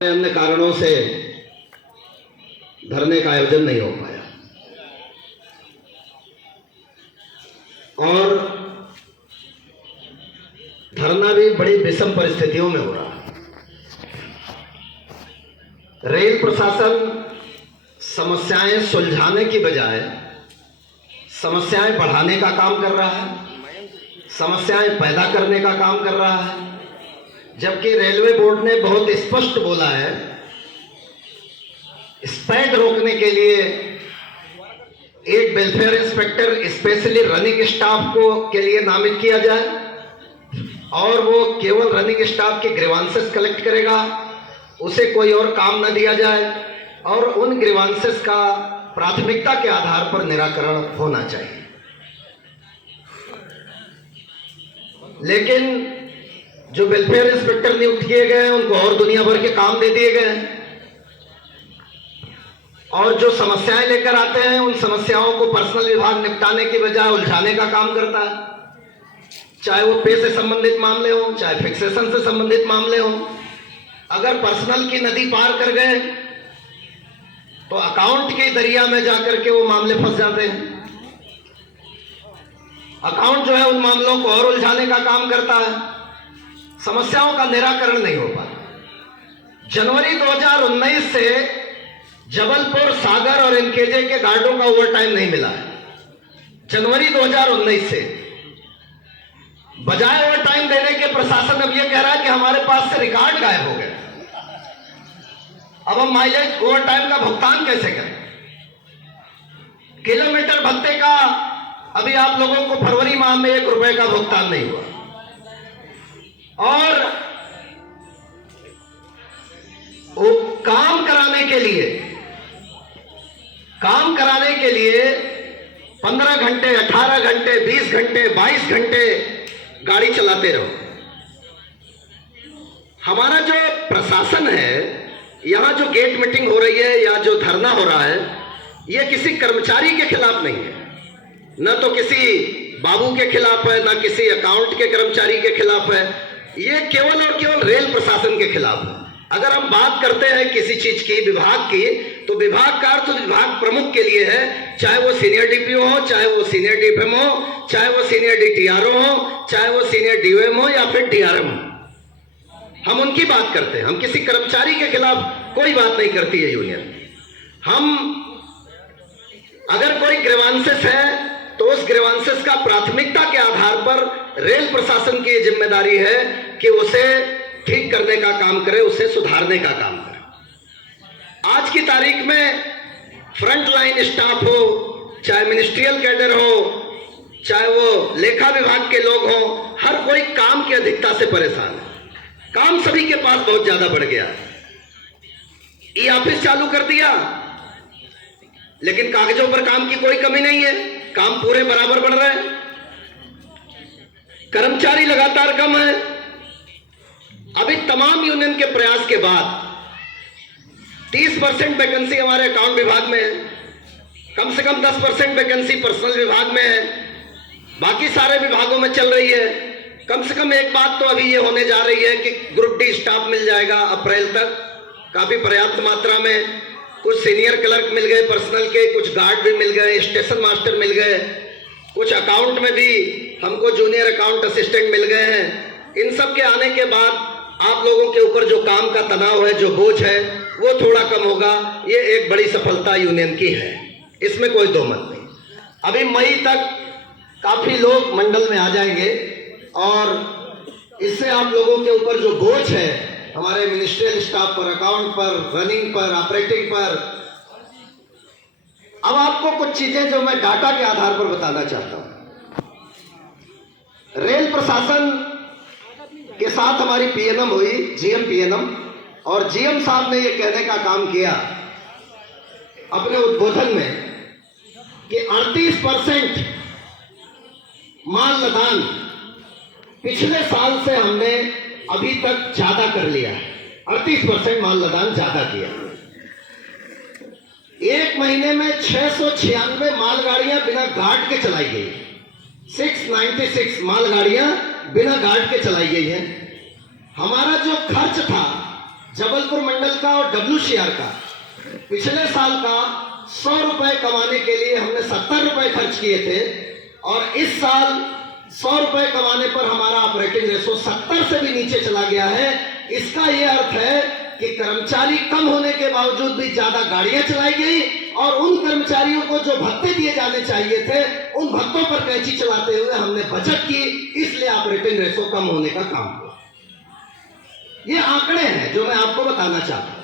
अन्य कारणों से धरने का आयोजन नहीं हो पाया और धरना भी बड़ी विषम परिस्थितियों में हो रहा है। रेल प्रशासन समस्याएं सुलझाने की बजाय समस्याएं बढ़ाने का काम कर रहा है, समस्याएं पैदा करने का काम कर रहा है। जबकि रेलवे बोर्ड ने बहुत स्पष्ट बोला है, स्पैड रोकने के लिए एक welfare inspector specially running staff को के लिए नामित किया जाए और वो केवल रनिंग स्टाफ के ग्रीवांसेस कलेक्ट करेगा, उसे कोई और काम न दिया जाए और उन ग्रीवांसेस का प्राथमिकता के आधार पर निराकरण होना चाहिए। लेकिन जो वेलफेयर इंस्पेक्टर नियुक्त किए गए हैं उनको और दुनिया भर के काम दे दिए गए हैं और जो समस्याएं लेकर आते हैं उन समस्याओं को पर्सनल विभाग निपटाने की बजाय उलझाने का काम करता है। चाहे वो पे से संबंधित मामले हो, चाहे फिक्सेशन से संबंधित मामले हो। अगर पर्सनल की नदी पार कर गए तो अकाउंट के दरिया में जाकर के वो मामले फंस जाते हैं। अकाउंट जो है उन मामलों को और उलझाने का काम करता है, समस्याओं का निराकरण नहीं हो पाता। जनवरी 2019 से जबलपुर, सागर और एनकेजे के गार्डों का ओवरटाइम नहीं मिला है। जनवरी 2019 से बजाय ओवरटाइम देने के प्रशासन अब यह कह रहा है कि हमारे पास से रिकॉर्ड गायब हो गए, अब हम माइलेज ओवरटाइम का भुगतान कैसे करें। किलोमीटर भत्ते का अभी आप लोगों को फरवरी माह में 1 रुपए का भुगतान नहीं हुआ और वो काम कराने के लिए 15 घंटे, 18 घंटे, 20 घंटे, 22 घंटे गाड़ी चलाते रहो। हमारा जो प्रशासन है, यहां जो गेट मीटिंग हो रही है या जो धरना हो रहा है, यह किसी कर्मचारी के खिलाफ नहीं है, न तो किसी बाबू के खिलाफ है, न किसी अकाउंट के कर्मचारी के खिलाफ है। ये केवल और केवल रेल प्रशासन के खिलाफ है। अगर हम बात करते हैं किसी चीज की, विभाग की, तो विभाग का अर्थ विभाग प्रमुख के लिए है, चाहे वो सीनियर डीपीओ हो, चाहे वो सीनियर डीएफएम हो, चाहे वो सीनियर डीटीआरओ हो, चाहे वो सीनियर डीओएम हो या फिर डीआरएम हो। हम उनकी बात करते हैं, हम किसी कर्मचारी के खिलाफ कोई बात नहीं करती है यूनियन। हम अगर कोई ग्रीवांसेस है तो उस ग्रीवांसेस का प्राथमिकता के आधार पर रेल प्रशासन की जिम्मेदारी है कि उसे ठीक करने का काम करे, उसे सुधारने का काम करे। आज की तारीख में फ्रंट लाइन स्टाफ हो, चाहे मिनिस्ट्रियल कैडर हो, चाहे वो लेखा विभाग के लोग हो, हर कोई काम की अधिकता से परेशान है। काम सभी के पास बहुत ज्यादा बढ़ गया। ई ऑफिस चालू कर दिया, लेकिन कागजों पर काम की कोई कमी नहीं है, काम पूरे बराबर बढ़ रहे हैं। कर्मचारी लगातार कम है। अभी तमाम यूनियन के प्रयास के बाद 30% वैकेंसी हमारे अकाउंट विभाग में है, कम से कम 10% वैकेंसी पर्सनल विभाग में है, बाकी सारे विभागों में चल रही है। कम से कम एक बात तो अभी ये होने जा रही है कि ग्रुप डी स्टाफ मिल जाएगा अप्रैल तक, काफी पर्याप्त मात्रा में। कुछ सीनियर क्लर्क मिल गए पर्सनल के, कुछ गार्ड भी मिल गए, स्टेशन मास्टर मिल गए, कुछ अकाउंट में भी हमको जूनियर अकाउंट असिस्टेंट मिल गए हैं। इन सब के आने के बाद आप लोगों के ऊपर जो काम का तनाव है, जो बोझ है, वो थोड़ा कम होगा। ये एक बड़ी सफलता यूनियन की है, इसमें कोई दो मत नहीं। अभी मई तक काफी लोग मंडल में आ जाएंगे और इससे आप लोगों के ऊपर जो बोझ है हमारे मिनिस्ट्रियल स्टाफ पर, अकाउंट पर, रनिंग पर, ऑपरेटिंग पर। अब आपको कुछ चीजें जो मैं डाटा के आधार पर बताना चाहता हूं। रेल प्रशासन के साथ हमारी पीएनएम हुई, जीएम पीएनएम, और जीएम साहब ने यह कहने का काम किया अपने उद्बोधन में कि 38% माल लदान पिछले साल से हमने अभी तक ज्यादा कर लिया है। 38% माल लदान ज्यादा किया। एक महीने में 696 मालगाड़ियां बिना गार्ड के चलाई गई। 696 मालगाड़ियां बिना गार्ड के चलाई गई है। हमारा जो खर्च था जबलपुर मंडल का और WCR का पिछले साल का 100 रुपए कमाने के लिए हमने 70 रुपए खर्च किए थे, और इस साल 100 रुपए कमाने पर हमारा ऑपरेटिंग रेशो 70 से भी नीचे चला गया है। इसका यह अर्थ है कि कर्मचारी कम होने के बावजूद भी ज्यादा गाड़ियां चलाई गई, और उन कर्मचारियों को जो भत्ते दिए जाने चाहिए थे उन भत्तों पर कैंची चलाते हुए हमने बचत की, इसलिए ऑपरेटिंग रेशो कम होने का काम हुआ। ये आंकड़े हैं जो मैं आपको बताना चाहता हूं।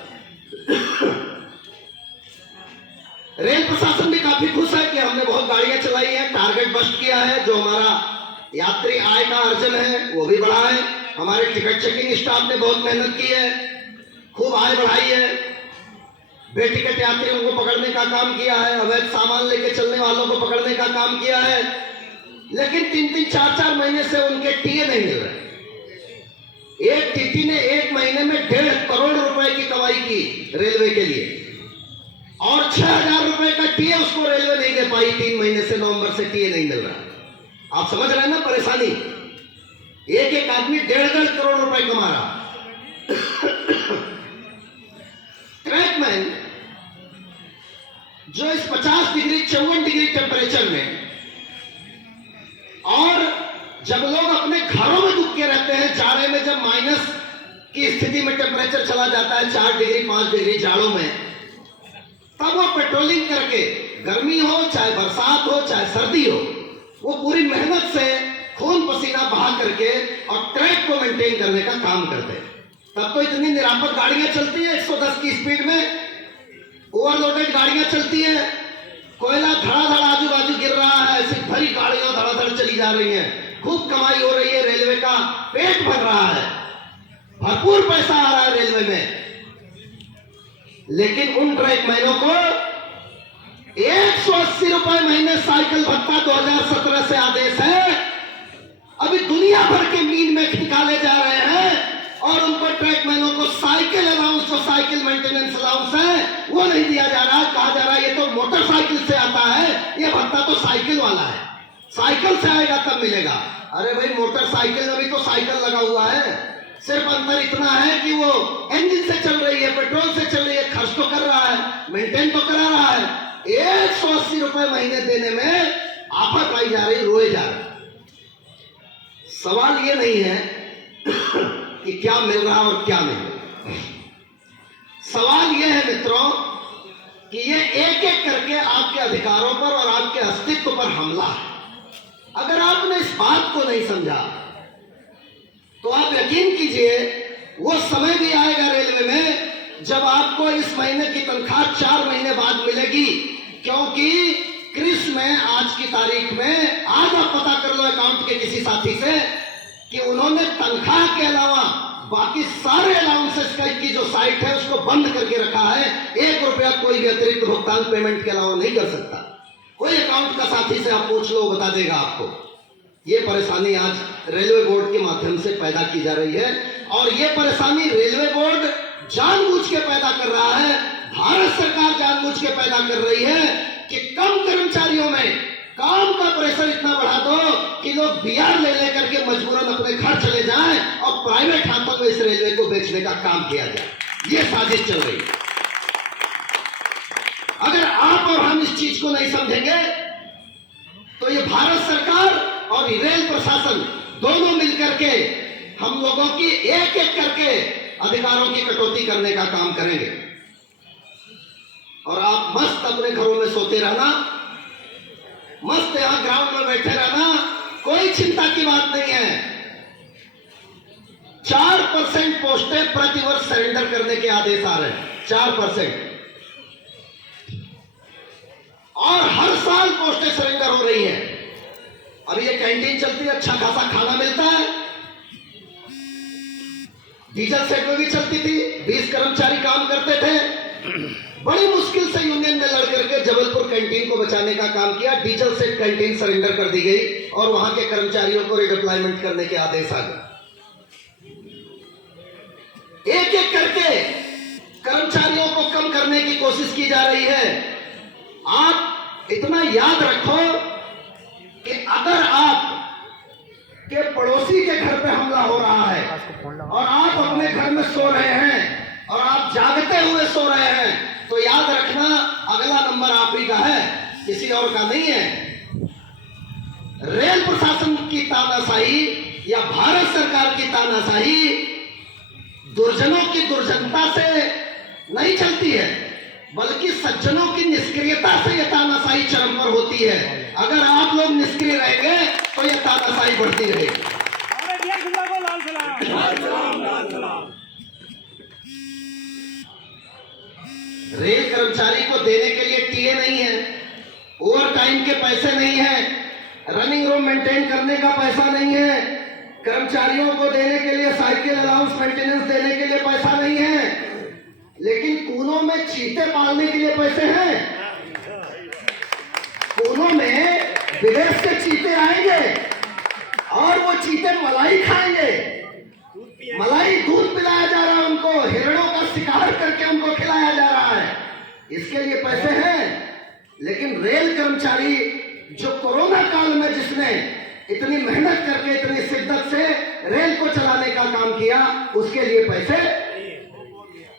रेल प्रशासन भी काफी खुश है कि हमने बहुत गाड़ियां चलाई हैं, टारगेट बस्ट किया है, जो हमारा यात्री आय का अर्जन है वो भी बढ़ा है। हमारे टिकट चेकिंग स्टाफ ने बहुत मेहनत की है, खूब आय बढ़ाई है, बेटिकट यात्रियों को पकड़ने का काम किया है, अवैध सामान लेके चलने वालों को पकड़ने का काम किया है। लेकिन 3-3, 4-4 महीने से उनके टीए नहीं मिल रहे। एक टीटी ने एक महीने में 1.5 करोड़ रुपए की कमाई की रेलवे के लिए, और 6,000 रुपए का टीए उसको रेलवे नहीं दे पाई। 3 महीने से नवंबर से टीए नहीं मिल रहा। आप समझ रहे हैं ना परेशानी? एक एक आदमी 1.5 करोड़ रुपए कमा रहा। ट्रैकमैन जो इस 50 डिग्री 54 डिग्री टेम्परेचर में, और जब लोग अपने घरों में दुख के रहते हैं जाड़े में, जब माइनस की स्थिति में टेम्परेचर चला जाता है 4 डिग्री 5 डिग्री जाड़ों में, तब वो पेट्रोलिंग करके, गर्मी हो चाहे बरसात हो चाहे सर्दी हो, वो पूरी मेहनत से खून पसीना बहा करके और ट्रैक को मेंटेन करने का काम करते हैं। तब तो इतनी निरापद गाड़ियां चलती है 110 की स्पीड में, ओवरलोडेड गाड़ियां चलती है, कोयला धड़ाधड़ आजू बाजू गिर रहा है, ऐसी भरी गाड़ियां धड़ाधड़ चली जा रही हैं, खूब कमाई हो रही है, रेलवे का पेट भर रहा है, भरपूर पैसा आ रहा है रेलवे में। लेकिन उन ट्रैकमैनों को 180 रुपए महीने साइकिल भत्ता 2017 से आदेश है, अभी दुनिया भर के मीन में निकाले जा रहे हैं, और उनको ट्रैकमैनों को साइकिल अलाउंस, जो साइकिल मेंटेनेंस अलाउंस है, वो नहीं दिया जा रहा। कहा जा रहा है ये तो मोटरसाइकिल से आता है, ये भत्ता तो साइकिल वाला है, साइकिल से आएगा तब मिलेगा। अरे भाई, मोटरसाइकिल में भी तो साइकिल लगा हुआ है, सिर्फ अंतर इतना है कि वो इंजन से चल रही है, पेट्रोल से चल रही है, खर्च तो कर रहा है, मेंटेन तो करा रहा है। 180 रुपए महीने देने में आफत आई जा रही, रोए जा रहे। सवाल ये नहीं है कि क्या मिल रहा और क्या नहीं। सवाल यह है मित्रों कि ये एक एक करके आपके अधिकारों पर और आपके अस्तित्व पर हमला है। अगर आपने इस बात को नहीं समझा तो आप यकीन कीजिए वो समय भी आएगा रेलवे में जब आपको इस महीने की तनख्वाह 4 महीने बाद मिलेगी, क्योंकि क्रिस में आज की तारीख में, आज आप पता कर लो अकाउंट के किसी साथी से, कि उन्होंने तनख्वाह के अलावा बाकी सारे अलाउंसेस की जो साइट है उसको बंद करके रखा है। 1 रुपया कोई भी अतिरिक्त भुगतान पेमेंट के अलावा नहीं कर सकता। कोई अकाउंट का साथी से आप पूछ लो, बता देगा आपको। ये परेशानी आज रेलवे बोर्ड के माध्यम से पैदा की जा रही है, और ये परेशानी रेलवे बोर्ड जानबूझ के पैदा कर रहा है, भारत सरकार जानबूझ के पैदा कर रही है कि कम कर्मचारियों में काम का प्रेशर इतना बढ़ा दो कि लोग बीआर ले लेकर के मजबूरन अपने घर चले जाएं और प्राइवेट हाथों में इस रेलवे को बेचने का काम किया जाए। ये साजिश चल रही है। अगर आप और हम इस चीज को नहीं समझेंगे तो ये भारत सरकार और रेल प्रशासन दोनों मिलकर के हम लोगों की एक एक करके अधिकारों की कटौती करने का काम करेंगे, और आप मस्त अपने घरों में सोते रहना, मस्त यहां ग्राउंड में बैठे रहना, कोई चिंता की बात नहीं है। 4% पोस्टें प्रतिवर्ष सरेंडर करने के आदेश आ रहे हैं, 4%, और हर साल पोस्टें सरेंडर हो रही हैं। अब ये कैंटीन चलती है, अच्छा खासा खाना मिलता है, डीजल सेट में भी चलती थी, 20 कर्मचारी काम करते थे, बड़ी मुश्किल से यूनियन ने लड़ करके जबलपुर कैंटीन को बचाने का काम किया। डीजल सेट कैंटीन सरेंडर कर दी गई और वहां के कर्मचारियों को रिडिप्लॉयमेंट करने के आदेश आ गए। एक एक करके कर्मचारियों को कम करने की कोशिश की जा रही है। आप इतना याद रखो कि अगर आप के पड़ोसी के घर पे हमला हो रहा है और आप अपने घर में सो रहे हैं और आप जागते हुए सो रहे हैं, तो याद रखना अगला नंबर आप ही का है, किसी और का नहीं है। रेल प्रशासन की तानाशाही या भारत सरकार की तानाशाही दुर्जनों की दुर्जनता से नहीं चलती है, बल्कि सज्जनों की निष्क्रियता से यह तानाशाही चरम पर होती है। अगर आप लोग निष्क्रिय रहेंगे तो यह तानाशाही बढ़ती रहेगी। रेल कर्मचारी को देने के लिए टीए नहीं है, ओवर टाइम के पैसे नहीं है, रनिंग रूम मेंटेन करने का पैसा नहीं है, कर्मचारियों को देने के लिए साइकिल अलाउंस मेंटेनेंस देने के लिए पैसा नहीं है, लेकिन कूलों में चीते पालने के लिए पैसे हैं। कूलों में विदेश से चीते आएंगे और वो चीते मलाई खाएंगे, मलाई दूध पिलाया जा रहा है उनको, हिरणों का शिकार करके उनको खिलाया जा रहा है, इसके लिए पैसे हैं। लेकिन रेल कर्मचारी जो कोरोना काल में जिसने इतनी मेहनत करके इतनी शिद्दत से रेल को चलाने का काम किया, उसके लिए पैसे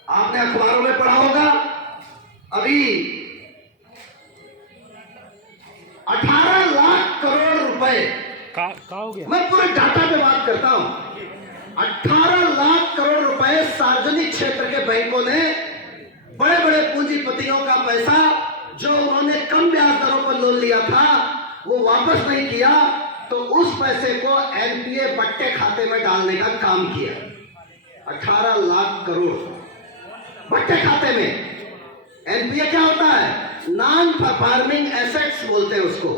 आपने अखबारों में पढ़ा होगा। अभी 18 लाख करोड़ रुपए हो गया? मैं पूरे डाटा पे बात करता हूं। 18 लाख करोड़ रुपए सार्वजनिक क्षेत्र के बैंकों ने बड़े बड़े पूंजीपतियों का पैसा जो उन्होंने कम ब्याज दरों पर लोन लिया था वो वापस नहीं किया, तो उस पैसे को एनपीए बट्टे खाते में डालने का काम किया। 18 लाख करोड़ बट्टे खाते में। एनपीए क्या होता है? नॉन परफॉर्मिंग एसेट्स बोलते हैं उसको।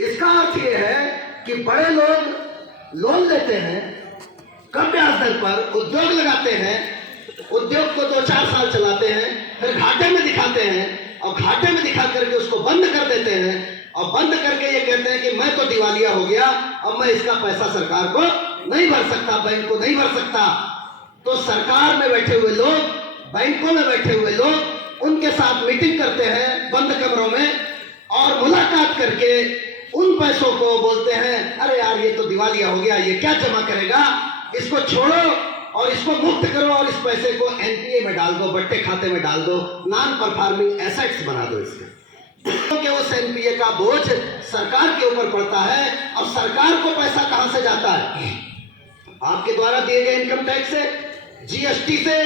इसका अर्थ यह है कि बड़े लोग लोन लेते हैं कम ब्याज दर पर, उद्योग लगाते हैं, उद्योग को 2-4 साल चलाते हैं, फिर घाटे में दिखाते हैं और घाटे में दिखा करके उसको बंद कर देते हैं और बंद करके ये कहते हैं कि मैं तो दिवालिया हो गया, अब मैं इसका पैसा सरकार को नहीं भर सकता, बैंक को नहीं भर सकता। तो सरकार में बैठे हुए लोग, बैंकों में बैठे हुए लोग उनके साथ मीटिंग करते हैं बंद कमरों में और मुलाकात करके उन पैसों को बोलते हैं, अरे यार ये तो दिवालिया हो गया, ये क्या जमा करेगा, इसको छोड़ो और इसको मुक्त करो और इस पैसे को एनपीए में डाल दो, बट्टे खाते में डाल दो, नॉन परफॉर्मिंग एसेट्स बना दो इसके। क्योंकि उस एनपीए का बोझ सरकार के ऊपर पड़ता है और सरकार को पैसा कहां से जाता है? आपके द्वारा दिए गए इनकम टैक्स से, जीएसटी से,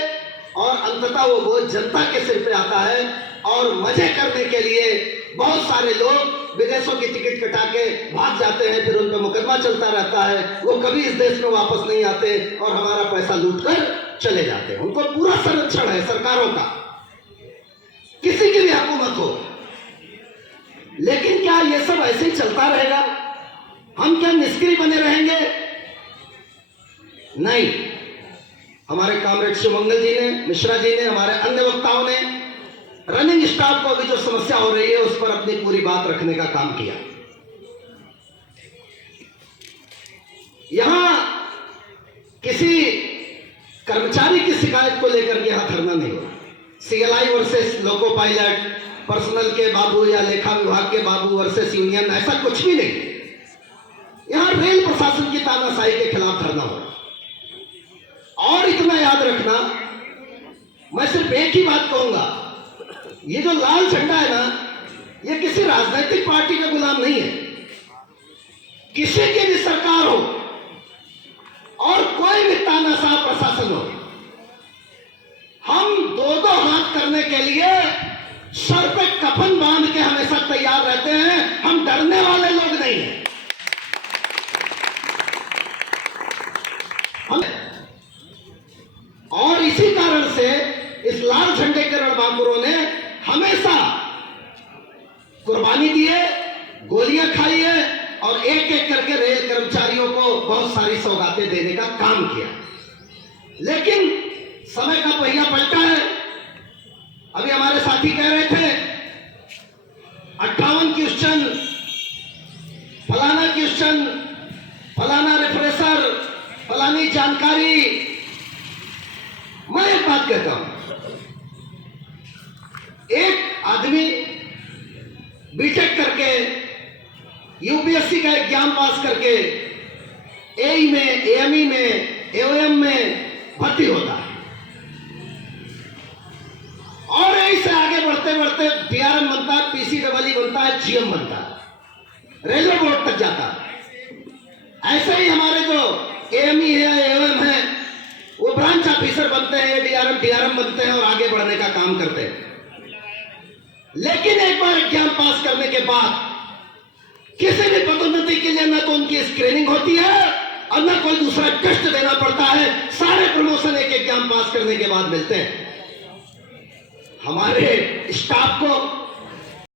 और अंततः वो बोझ जनता के सिर पे आता है। और मजे करने के लिए बहुत सारे लोग विदेशों की टिकट कटा के भाग जाते हैं, फिर उन पर मुकदमा चलता रहता है, वो कभी इस देश में वापस नहीं आते और हमारा पैसा लूट कर चले जाते हैं। उनको पूरा संरक्षण है सरकारों का, किसी की भी हुकूमत हो। लेकिन क्या ये सब ऐसे ही चलता रहेगा? हम क्या निष्क्रिय बने रहेंगे? नहीं। हमारे कॉमरेड शिवमंगल जी ने, मिश्रा जी ने, हमारे अन्य वक्ताओं ने रनिंग स्टाफ को अभी जो समस्या हो रही है उस पर अपनी पूरी बात रखने का काम किया। यहां किसी कर्मचारी की शिकायत को लेकर यहां धरना नहीं हो रहा। CLI versus loco pilot, personal के बाबू या लेखा विभाग के बाबू वर्सेस यूनियन, ऐसा कुछ भी नहीं। यहां रेल प्रशासन की तानाशाही के खिलाफ धरना हो रहा। और इतना याद रखना, मैं सिर्फ एक ही बात कहूंगा, ये जो लाल झंडा है ना, ये किसी राजनीतिक पार्टी का गुलाम नहीं है। किसी की भी सरकार हो और कोई भी तानाशाह प्रशासन हो, हम दो हाथ करने के लिए सर पे कफन बांध के हमेशा तैयार रहते हैं। हम डरने वाले लोग नहीं हैं। और इसी कारण से इस लाल झंडे के रणबांकुरों ने हमेशा कुर्बानी दी है, गोलियां खाई है और एक एक करके रेल कर्मचारियों को बहुत सारी सौगातें देने का काम किया। लेकिन समय का पहिया पलटा है। अभी हमारे साथी कह रहे थे 58 क्वेश्चन, फलाना क्वेश्चन, फलाना रिफ्रेशर, फलानी जानकारी। मैं एक बात कहता हूं, एक आदमी बीटेक करके यूपीएससी का एग्जाम पास करके एई में, एएमई में, एओएम में भर्ती होता है। करते डीआरएम बनता है, पीसीडब्ल्यू बनता है, जीएम बनता है, रेलवे बोर्ड तक जाता है। ऐसे ही हमारे जो एएमई है, एओएम है, वो ब्रांच ऑफिसर बनते हैं, डीआरएम बनते हैं और आगे बढ़ने का काम करते हैं। लेकिन एक बार एग्जाम पास करने के बाद किसी भी पदोन्नति के लिए न तो उनकी स्क्रीनिंग होती है और न कोई दूसरा टेस्ट देना पड़ता है। सारे प्रमोशन एक एग्जाम पास करने के बाद मिलते हैं। हमारे स्टाफ को